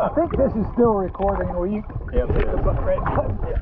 I think this is still recording. Will you hit the red button? Yeah.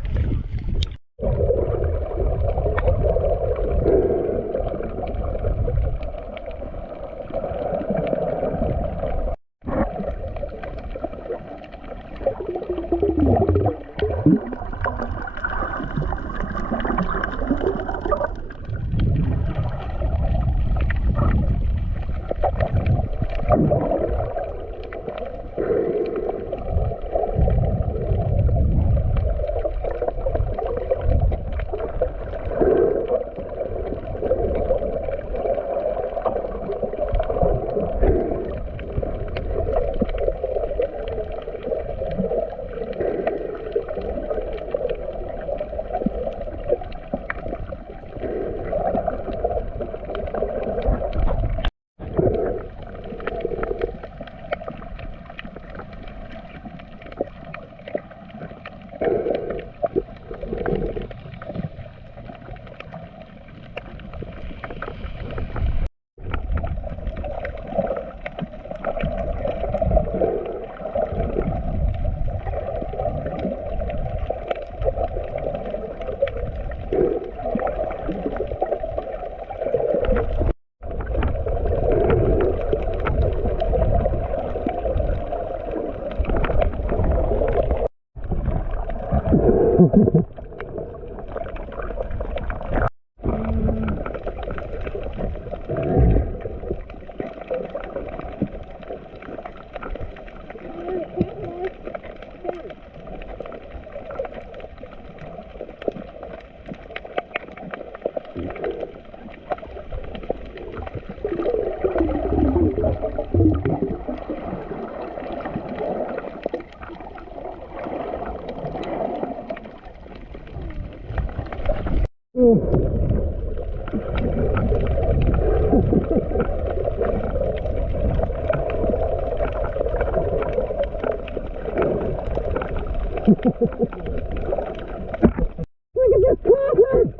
Look at this coffin!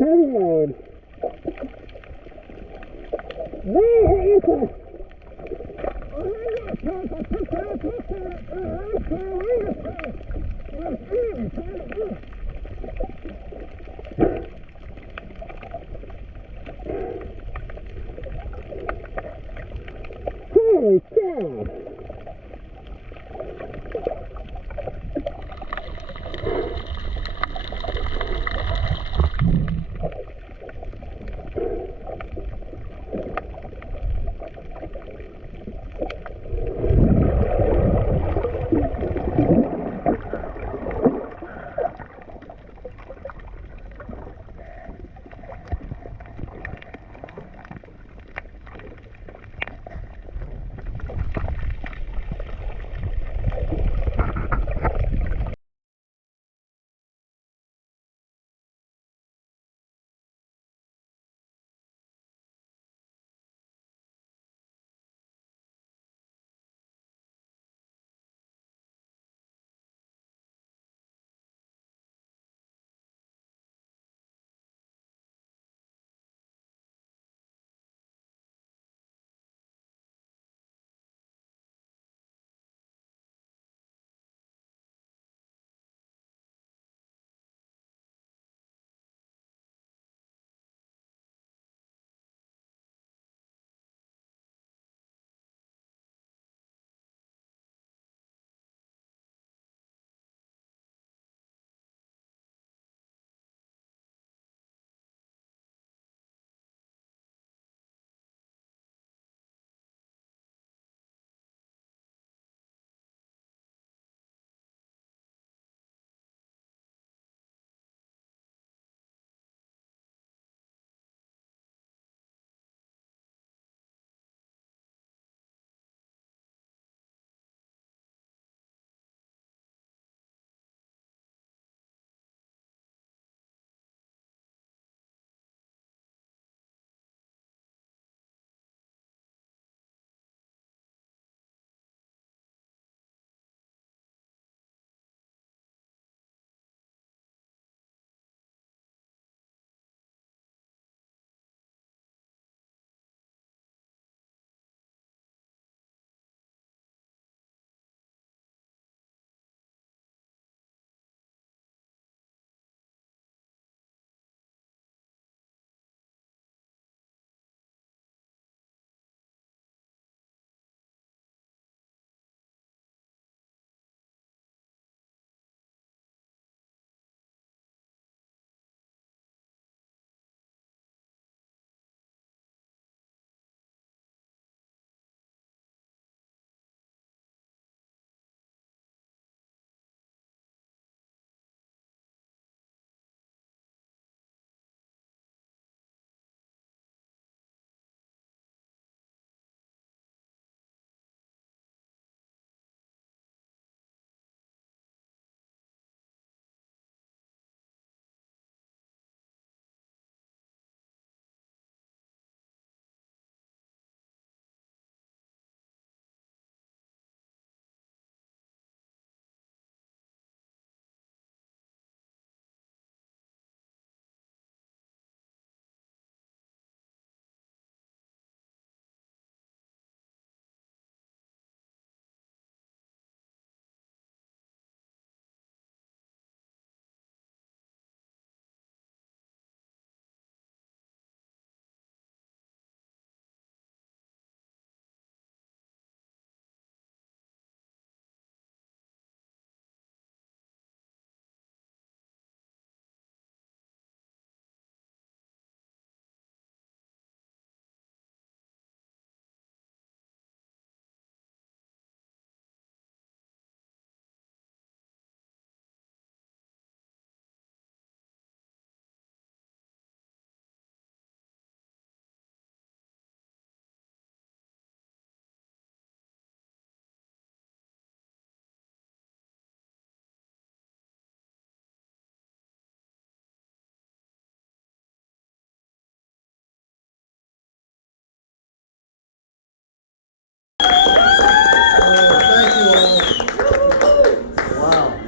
Hang on. Holy cow!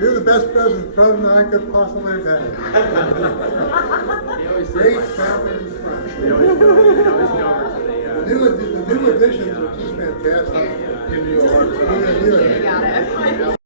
You're the best president I could possibly have had. He always Great family and friends. We always go over to the The new additions are just fantastic. give you a hard time. You got it.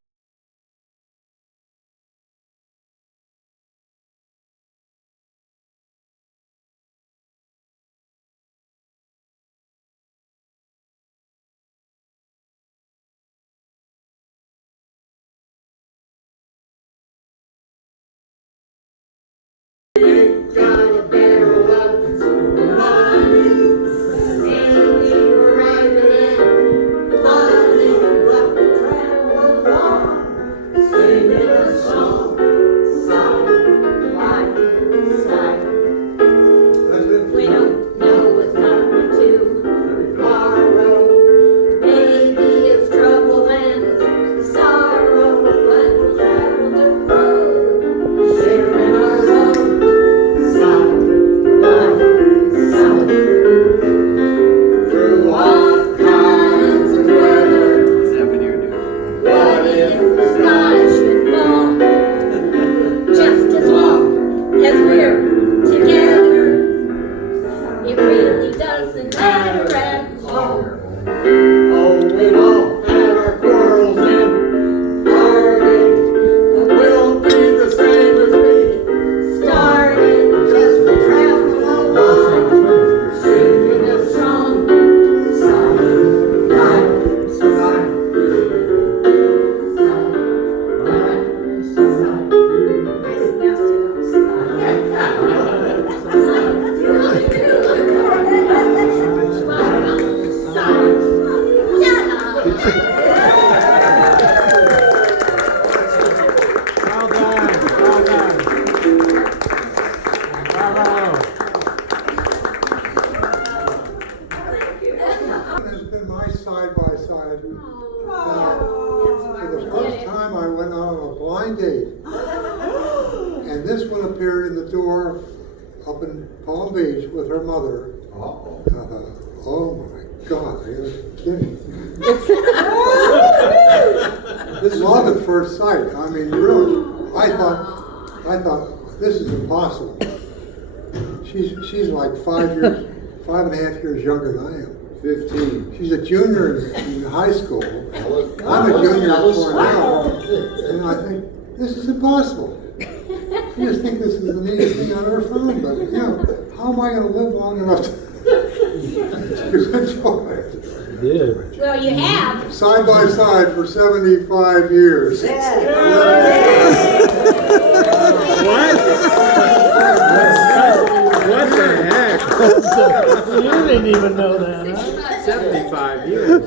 Ain't got a barrel of money, and we were riding in, funny, but we traveled along, singing a song, side by side. That's it. We don't know what's coming tomorrow. Maybe it's trouble and sorrow, but we'll travel the road, sharing our song. Through all kinds of weather, Is that when you're doing? what if the sky should fall? Just as long as we're together, it really doesn't matter at all. Oh, we all had our quarrels and argued, but we'll be the same as we started. Just for traveling along, singing a song, side by side. Well done. Well done. Bravo. Has been my side by side. For the first time, I went out on a blind date. And this one appeared in the door up in Palm Beach with her mother. Oh my God, are you kidding? This is love at first sight. I mean, really. I thought this is impossible. She's like 5.5 years younger than I am. 15. She's a junior in high school. I'm a junior at Cornell, and I think this is impossible. I just think this is the neatest thing I've ever found, but you know, how am I going to live long enough to enjoy it? Well, you have. Side by side for 75 years. What the heck? You didn't even know that, huh? 75 years.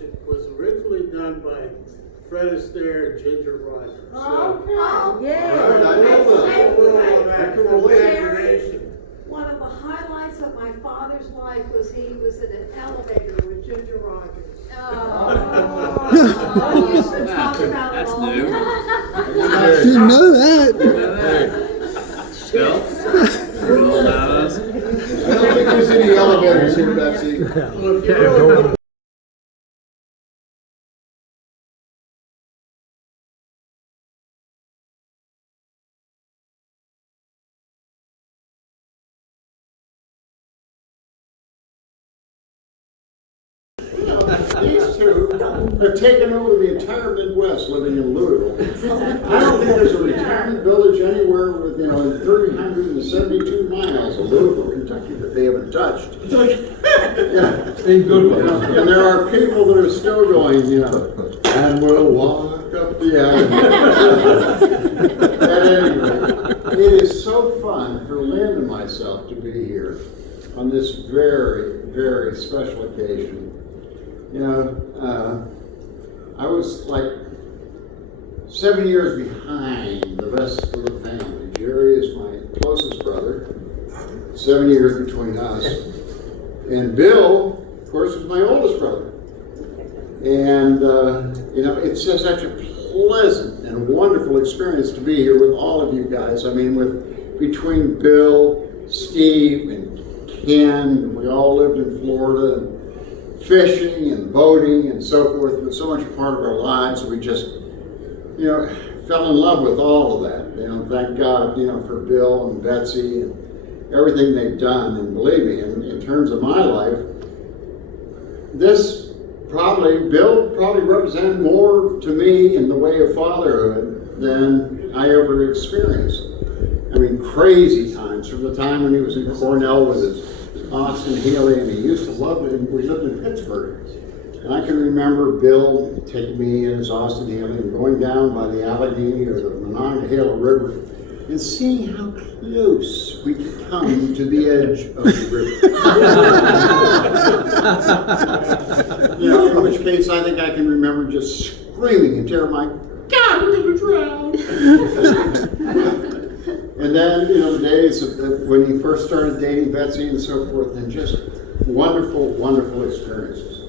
It was originally done by Fred Astaire and Ginger Rogers. Oh, One of the highlights of my father's life was he was in an elevator with Ginger Rogers. Oh. We used to talk about it That's all the new. time. Didn't know that. Still? Roll out us. I don't think there's any elevators here, Betsy. Well, if you really These two have taken over the entire Midwest living in Louisville. I don't think there's a retirement village anywhere within 372 miles of Louisville, Kentucky that they haven't touched. And there are people that are still going, and we'll walk up the avenue. At any rate, it is so fun for Lynn and myself to be here on this very, very special occasion. I was like 7 years behind the rest of the family. Jerry is my closest brother, 7 years between us. And Bill, of course, is my oldest brother. And, it's just such a pleasant and wonderful experience to be here with all of you guys. I mean, between Bill, Steve, and Ken, we all lived in Florida, and fishing and boating and so forth was so much a part of our lives. We just, fell in love with all of that. You know, thank God, you know, for Bill and Betsy and everything they've done. And believe me, in terms of my life, Bill probably represented more to me in the way of fatherhood than I ever experienced. I mean, crazy times from the time when he was in Cornell with his Austin Haley, and he used to love it. We lived in Pittsburgh. And I can remember Bill taking me and his Austin Haley and going down by the Allegheny or the Monongahela River and seeing how close we could come to the edge of the river. You know, in which case I think I can remember just screaming and tearing my, God, we're gonna drown. And then, you know, the days of when he first started dating Betsy and so forth, and just wonderful, wonderful experiences.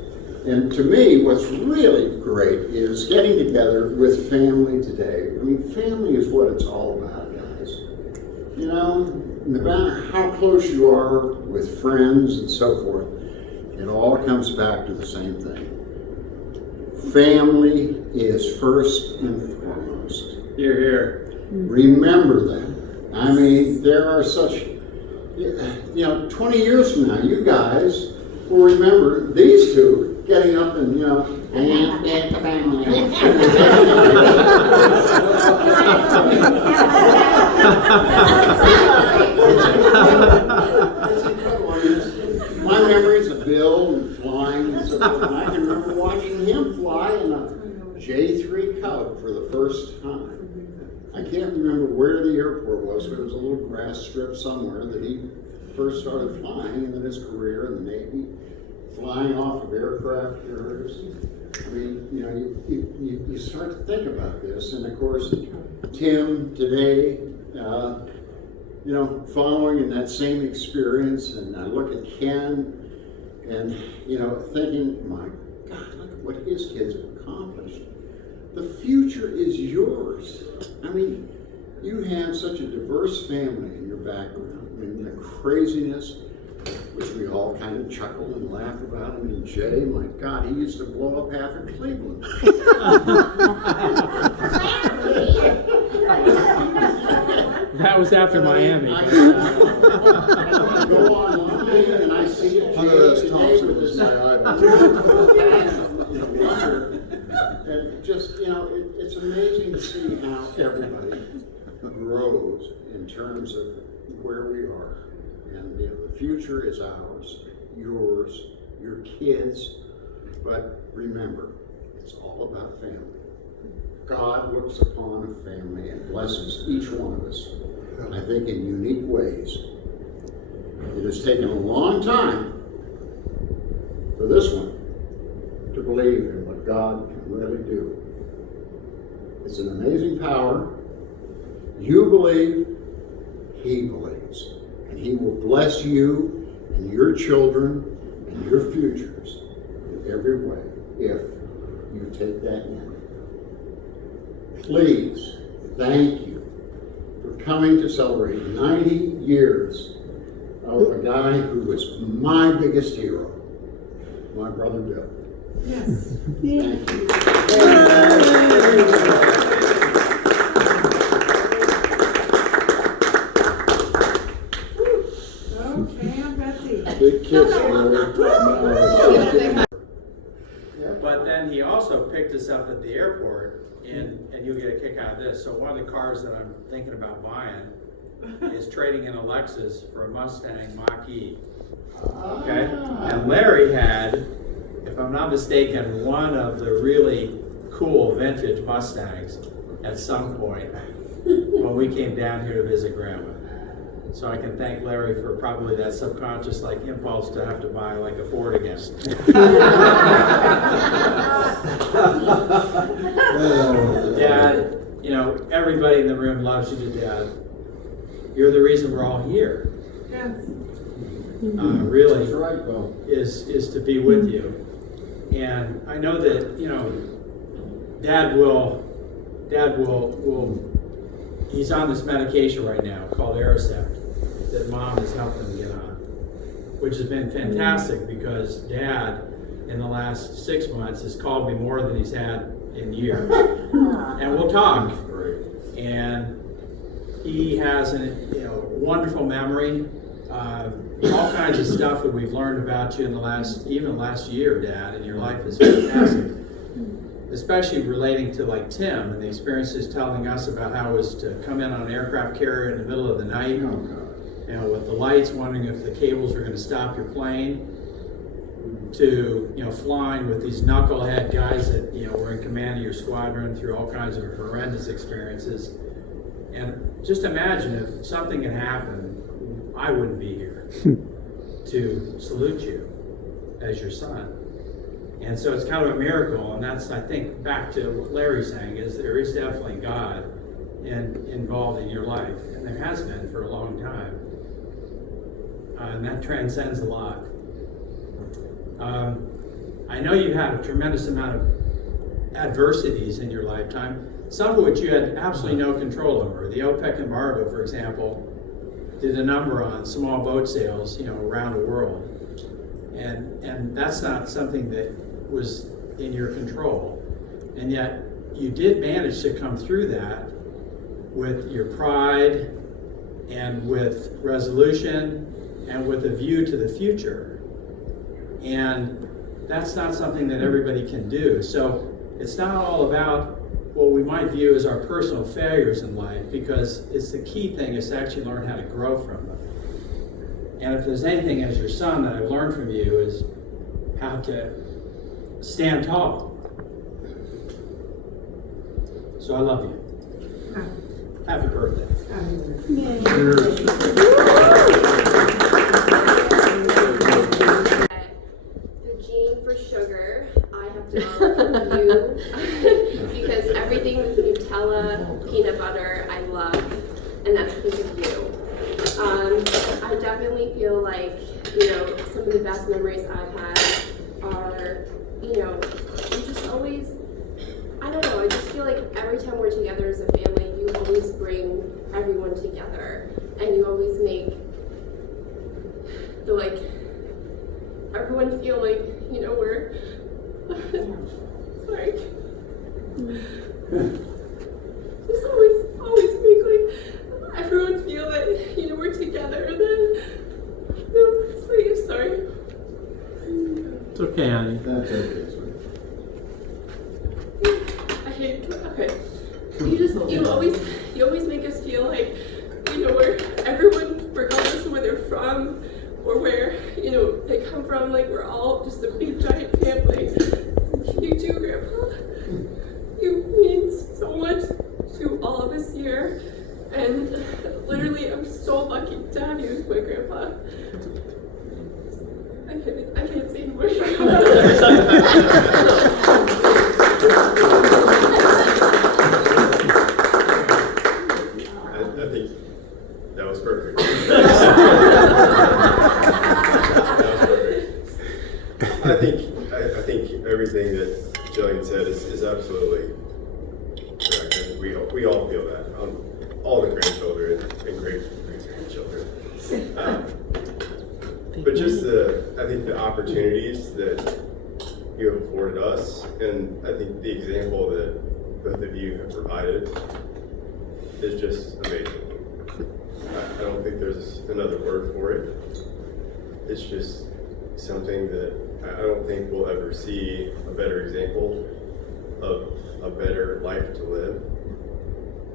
And to me, what's really great is getting together with family today. I mean, family is what it's all about, guys. You know, no matter how close you are with friends and so forth, it all comes back to the same thing. Family is first and foremost. You're here. Remember that. I mean, there are such, you know, 20 years from now, you guys will remember these two getting up and, you know, and family. My memories of Bill and flying and so forth, and I can remember watching him fly in a J3 Cub for the first time. I can't remember where the airport was, but it was a little grass strip somewhere that he first started flying, and then his career in the Navy, flying off of aircraft carriers. I mean, you know, you start to think about this, and of course, Tim today, you know, following in that same experience, and I look at Ken, and, you know, thinking, my God, look at what his kids have accomplished. The future is yours. I mean, you have such a diverse family in your background. I mean, the craziness, which we all kind of chuckle and laugh about. I mean, Jay, my God, he used to blow up half of Cleveland. That was after Miami. I go online and I see it. Hunter S. Thompson is my idol. And just, you know, it's amazing to see how everybody grows in terms of where we are. And you know, the future is ours, yours, your kids. But remember, it's all about family. God looks upon a family and blesses each one of us, I think, in unique ways. It has taken a long time for this one to believe in what God can really do. It's an amazing power. You believe, He believes. And He will bless you and your children and your futures in every way if you take that in. Please, thank you for coming to celebrate 90 years of a guy who was my biggest hero, my brother Bill. Yes. Thank you. Okay, I'm Betsy. Big kiss, brother. But then he also picked us up at the airport, and you'll get a kick out of this. So one of the cars that I'm thinking about buying is trading in a Lexus for a Mustang Mach-E. Okay? And Larry had, if I'm not mistaken, one of the really cool vintage Mustangs at some point when we came down here to visit Grandma. So I can thank Larry for probably that subconscious like impulse to have to buy like a Ford again. Dad, you know, everybody in the room loves you to death. You're the reason we're all here. Yes. Really That's right, Bill. is to be with you. And I know that, you know, Dad will he's on this medication right now called Aricept that Mom has helped him get on, which has been fantastic because Dad in the last 6 months has called me more than he's had in years. And we'll talk. And he has a wonderful memory. All kinds of stuff that we've learned about you in the last year, Dad, and your life is fantastic. Especially relating to like Tim and the experiences telling us about how it was to come in on an aircraft carrier in the middle of the night, with the lights, wondering if the cables were going to stop your plane, to flying with these knucklehead guys that were in command of your squadron through all kinds of horrendous experiences. And just imagine if something had happened, I wouldn't be here to salute you as your son. And so it's kind of a miracle, and that's, I think, back to what Larry's saying, is there is definitely God involved in your life, and there has been for a long time. And that transcends a lot. I know you've had a tremendous amount of adversities in your lifetime, some of which you had absolutely no control over. The OPEC embargo, for example, did a number on small boat sales, around the world. And that's not something that was in your control. And yet you did manage to come through that with your pride and with resolution and with a view to the future. And that's not something that everybody can do. So it's not all about what we might view as our personal failures in life, because it's the key thing is to actually learn how to grow from them. And if there's anything as your son that I've learned from you is how to stand tall. So I love you. Happy birthday. The gene for sugar, I have to borrow from you because everything with Nutella, peanut butter, I love, and that's because of you. I definitely feel like, some of the best memories I've had are, you just always, I don't know, I just feel like every time we're together as a family, you always bring everyone together, and you always make everyone feel like, we're, sorry. Just always make everyone feel that, we're together, and then, sorry. It's okay, honey. That's okay, I hate, okay. You always make us feel like, where everyone, regardless of where they're from or where, they come from, like we're all just a big giant family. You too, Grandpa. You mean so much to all of us here. And literally, I'm so lucky to have you as my grandpa. I can't say anymore. I think that was perfect. I think everything that Jillian said is absolutely correct. And we all feel that. All the grandchildren and great-grandchildren. But just I think the opportunities that you have afforded us, and I think the example that both of you have provided is just amazing. I don't think there's another word for it. It's just something that I don't think we'll ever see a better example of a better life to live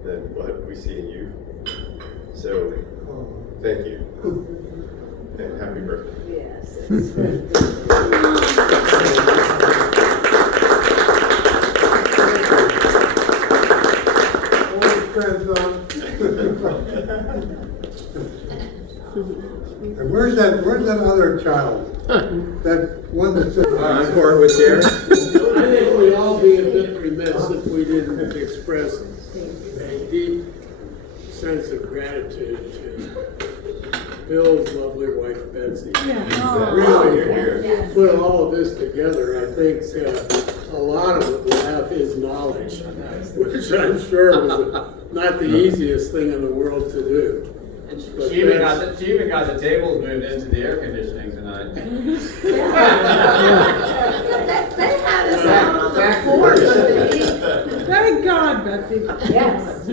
than what we see in you. So, thank you. And happy birthday. Yes. And where's that other child? That one that's Encore with Derek. I think we'd all be a bit remiss if we didn't express a deep sense of gratitude to Bill's lovely wife, Betsy. Really, put all of this together. I think a lot of it will have his knowledge, which I'm sure was not the easiest thing in the world to do. And she even got the tables moved into the air conditioning tonight. They had us out on the porch. Thank God, Betsy. Yes. I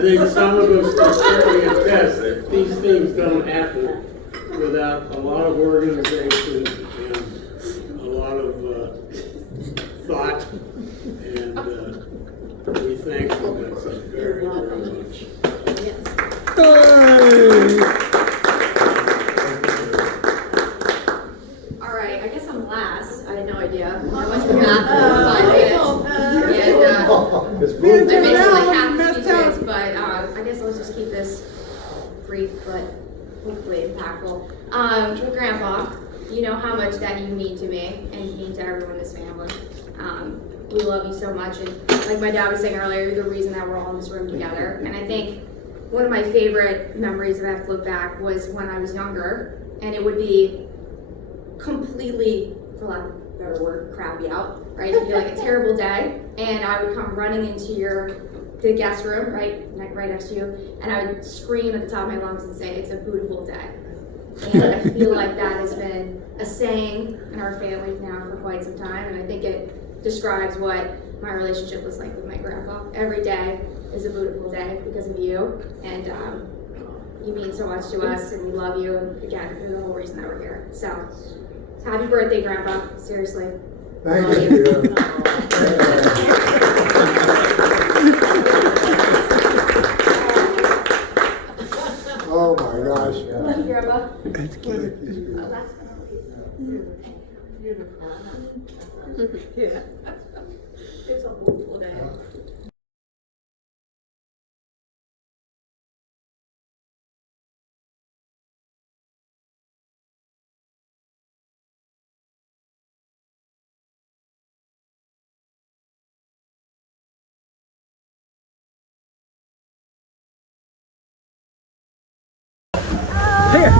think some of us can certainly attest that these things don't happen without a lot of organization and a lot of thought, and we thank you guys very, very much. All right, I guess I'm last. I had no idea. I went to math for 5 minutes. And I missed like half the speeches, but I guess I'll just keep this brief, but hopefully impactful. Grandpa, you know how much that you mean to me, and you mean to everyone in this family. We love you so much, and like my dad was saying earlier, you're the reason that we're all in this room together. And I think one of my favorite memories that I have to look back was when I was younger, and it would be completely, for lack of a better word, crappy out, right? It'd be like a terrible day, and I would come running into the guest room, right next to you, and I would scream at the top of my lungs and say, "It's a beautiful day." And I feel like that has been a saying in our family now for quite some time, and I think it describes what my relationship was like with my grandpa. Every day is a beautiful day because of you, and you mean so much to us, and we love you, and again, you're the whole reason that we're here. So, happy birthday, Grandpa, seriously. Thank Love you. Oh my gosh. Love you, Grandpa. Thank you. Oh, that's Yeah. It's a beautiful day. Here.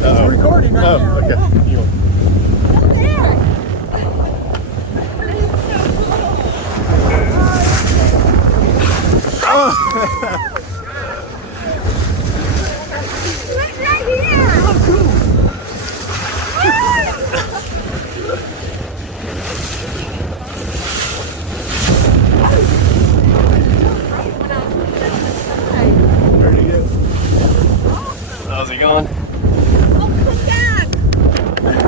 It's recording right now. Okay. How's it going? Oh, come back!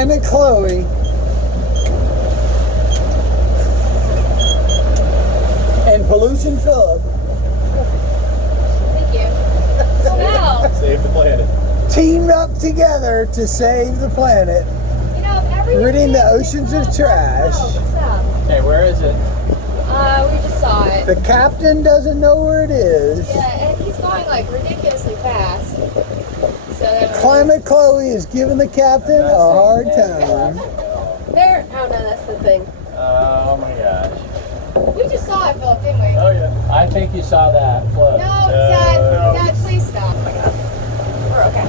Climate Chloe. And Pollution Philip. Thank you. Oh, wow. Save the planet. Teamed up together to save the planet. You know, if everything Ridding the is oceans not of trash. what's up? Okay, where is it? We just saw it. The captain doesn't know where it is. Yeah, and he's going like ridiculously fast. So that Climate Chloe is giving the captain a hard time. there. Oh no, that's the thing. Oh my gosh. We just saw it, Philip, didn't we? Oh yeah. I think you saw that float. No, Dad, please stop. Oh my God. We're okay.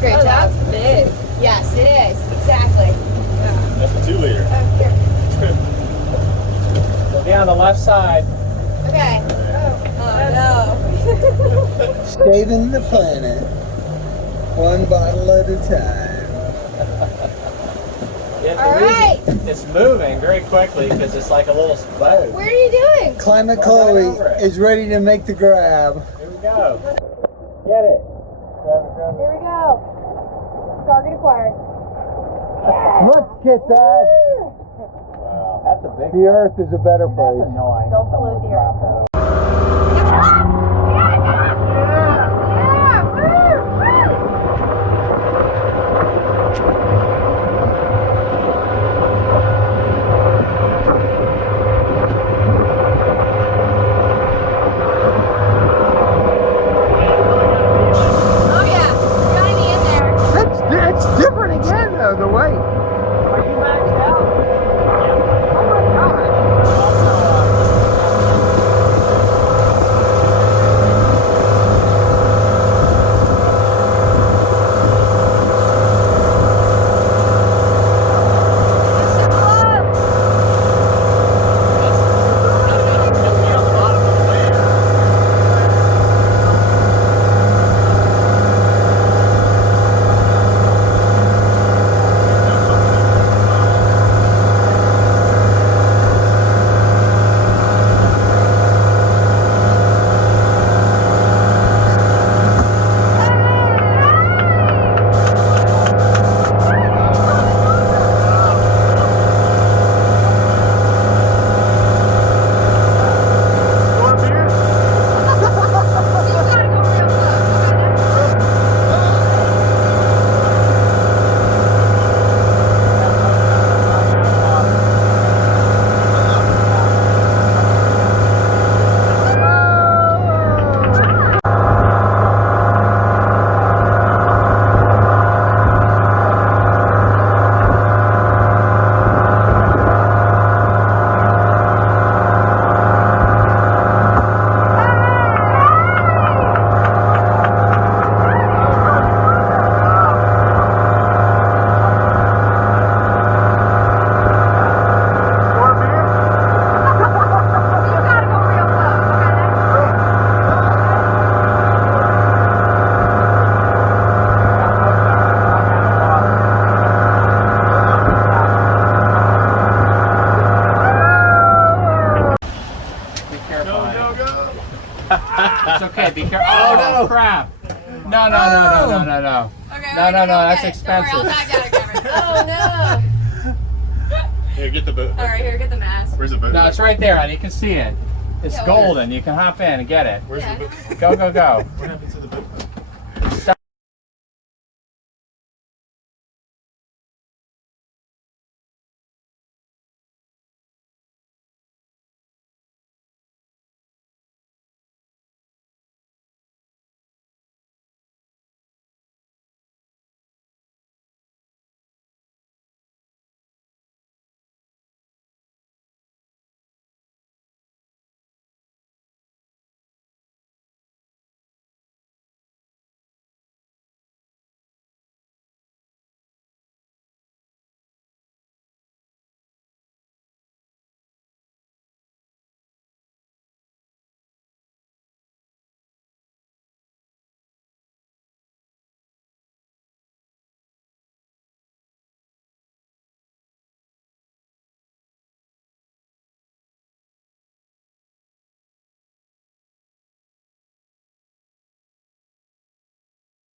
Great job. That's big. Yes, it is. Exactly. That's a 2 liter. Here. Be on the left side. Okay. Oh no. Saving the planet. One bottle at a time. All right. It's moving very quickly because it's like a little boat. What are you doing? Climate Go Chloe right over it. is ready to make the grab. Here we go. Get it. Here we go. Target acquired. Let's get that. Wow, that's a big. The earth is a better That's place. annoying. Don't pollute the earth. Oh yeah, gotta be in there. It's different again though, the weight. Are you maxed out? Oh my God. It's okay, be careful. Oh, no, crap. No. Okay, No, that's expensive. Don't worry, I'll back down a camera. Oh no. Here, get the boat. All right, here, get the mask. Where's the boat? No, it's right there, honey. You can see it. It's Yeah, golden. You can hop in and get it. Where's Yeah. the boat? Go. What happened to the boat?